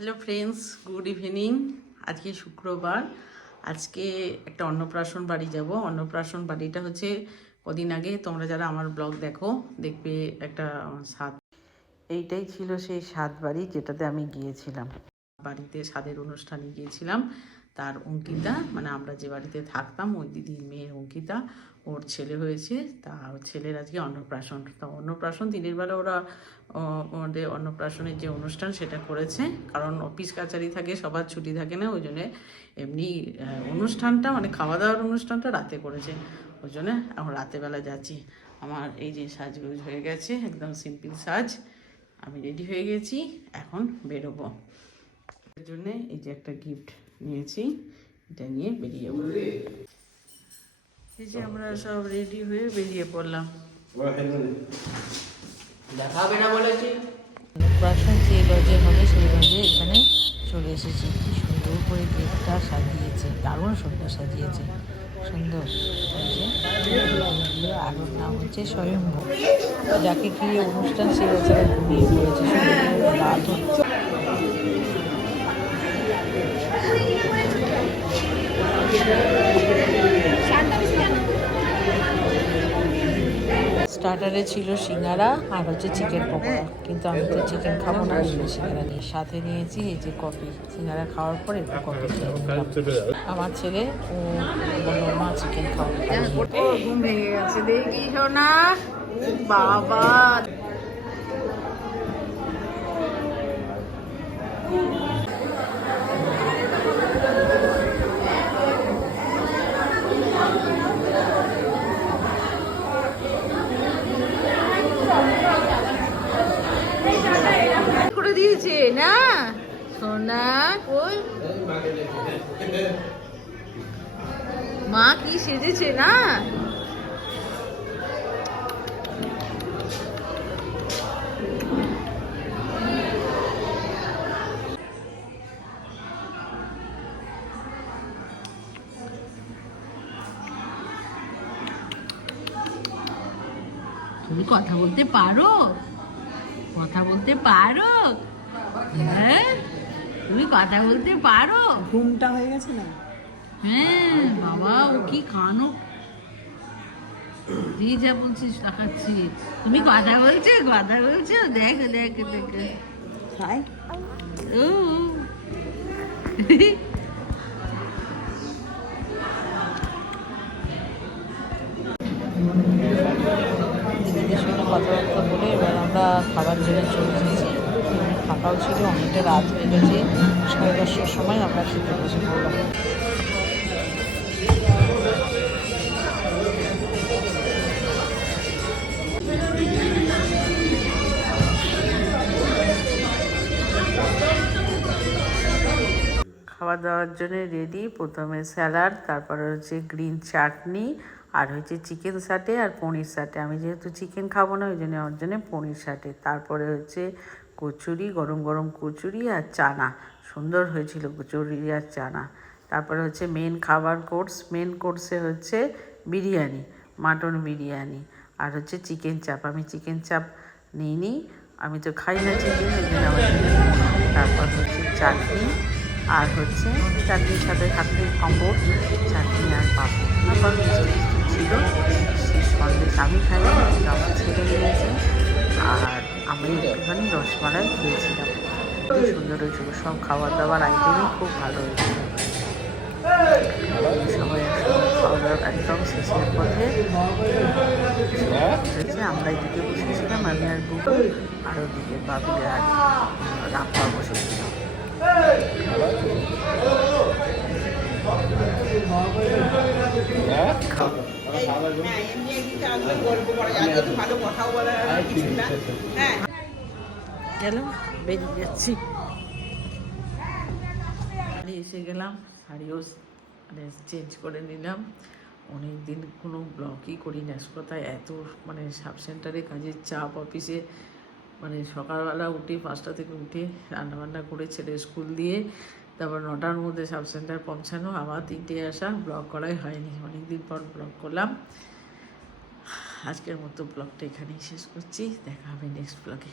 Hello friends good evening আজকে শুক্রবার। আজকে একটা অন্নপ্রাশন বাড়ি যাব। অন্নপ্রাশন বাড়িটা হচ্ছে কদিন আগে তোমরা যারা আমার ব্লগ দেখো, দেখবে একটা স্বাদ। এইটাই ছিল সেই সাত বাড়ি যেটাতে আমি গিয়েছিলাম। বাড়িতে স্বাদের অনুষ্ঠানে গিয়েছিলাম। তার অঙ্কিতা মানে আমরা যে বাড়িতে থাকতাম, ওই দিদির মেয়ের অঙ্কিতা, ওর ছেলে হয়েছে। তা ওর ছেলের আজকে অন্নপ্রাশন। তা অন্নপ্রাশন দিনের বেলা ওরা ওদের অন্নপ্রাশনের যে অনুষ্ঠান, সেটা করেছে। কারণ অফিস কাচারি থাকে, সবার ছুটি থাকে না, ওই জন্যে এমনি অনুষ্ঠানটা মানে খাওয়া দাওয়ার অনুষ্ঠানটা রাতে করেছে। ওই জন্যে এখন রাতেবেলা যাচ্ছি। আমার এই যে সাজগোজ হয়ে গেছে, একদম সিম্পল সাজ। আমি রেডি হয়ে গেছি, এখন বেরোবো। জন্য এই যে একটা গিফট নিয়েছি এটা নিয়ে বেরিয়ে এই যে আমরা সব রেডি হয়ে বেরিয়ে পড়লাম। দেখাবে না বলেছি। প্রাশন যে লজে হবে সেই লজে এখানে চলে এসেছি। কি সুন্দর করে গেটটা সাজিয়েছে দারুণ সুন্দর সাজিয়েছে। সুন্দর। আলোর নাম হচ্ছে স্বয়ম্ভু। যাকে ঘিরে অনুষ্ঠান সে বেচারা ঘুমিয়ে পড়েছে। সুন্দর রাত হচ্ছে। স্টার্টারে ছিল সিঙ্গারা আর হচ্ছে চিকেন পকোড়া। কিন্তু আমি তো চিকেন খাব না সিঙ্গারা নিয়ে। সাথে নিয়েছি এই যে কফি। সিঙ্গারা খাওয়ার পরে একটু কফি আমার ছেলে, ও বলল, মা, চিকেন খাব ঘুম ভেঙে গেছে। দেখি না বাবা। করে না সোনা মা কি সেজেছে না? তুমি কথা বলতে পারো? কথা বলতে পারো? হ্যাঁ? তুমি কথা বলতে পারো? ঘুমটা হয়ে গেছে না? হ্যাঁ বাবা ও কি খানো? দিয়ে যা বলছিস দেখাচ্ছি। তুমি কথা বলছো কথা বলছো দেখো দেখো দেখো। খাই? ও। সঙ্গে কথাবার্তা বলে এবার আমরা খাবার জন্য চলে এসেছি। ফাঁকাও ছিল, অনেকটা রাত হয়ে গেছে। সাড়ে দশটার সময় আমরা খেতে বসে পড়লাম। খাওয়া দাওয়ার জন্য রেডি প্রথমে স্যালাড তারপরে হচ্ছে গ্রিন চাটনি আর হচ্ছে চিকেন সাটে আর পনির সাটে আমি যেহেতু চিকেন খাব না, ওই জন্য ওর জন্য পনির সাটে তারপরে হচ্ছে কচুরি, গরম গরম কচুরি আর চানা। সুন্দর হয়েছিল কচুরি আর চানা। তারপরে হচ্ছে মেন খাবার কোর্স মেন কোর্সে হচ্ছে বিরিয়ানি, মাটন বিরিয়ানি আর হচ্ছে চিকেন চাপ আমি চিকেন চাপ নিইনি, আমি তো খাই না চিকেন। তারপর হচ্ছে চাটনি আর হচ্ছে চাটনির সাথে থাকবে পাঁপড় চাটনি আর পাঁপড়। মিষ্টি মিষ্টি ছিল সন্দেশ আমি খাইনি আমি একটুখানি রসমালাই খেয়েছিলাম। খুব সুন্দর হয়েছিল, সব খাবার দাবার আইটেমই খুব ভালো হয়েছিল। সবাই খাওয়া একদম শেষের পথে আমরা এদিকে বসেছিলাম, আমি আর গুগল, আর ওদিকে বাবুলে আর রাম্পা বসেছিলাম। গেলাম, বেরিয়ে যাচ্ছি। এসে গেলাম, শাড়িও মানে চেঞ্জ করে নিলাম। অনেক দিন কোনো ব্লগই করি না কোথায় এত মানে সাব সেন্টারে কাজের চাপ অফিসে মানে সকালবেলা উঠে পাঁচটা থেকে উঠে রান্নাবান্না করে ছেলে স্কুল দিয়ে তারপর নটার মধ্যে সাব সেন্টার পৌঁছানো, আবার তিনটে আসা ব্লগ করাই হয়নি। অনেক দিন পর ব্লগ করলাম। আজকের মতো ব্লগটা এখানেই শেষ করছি। দেখা হবে নেক্সট ব্লগে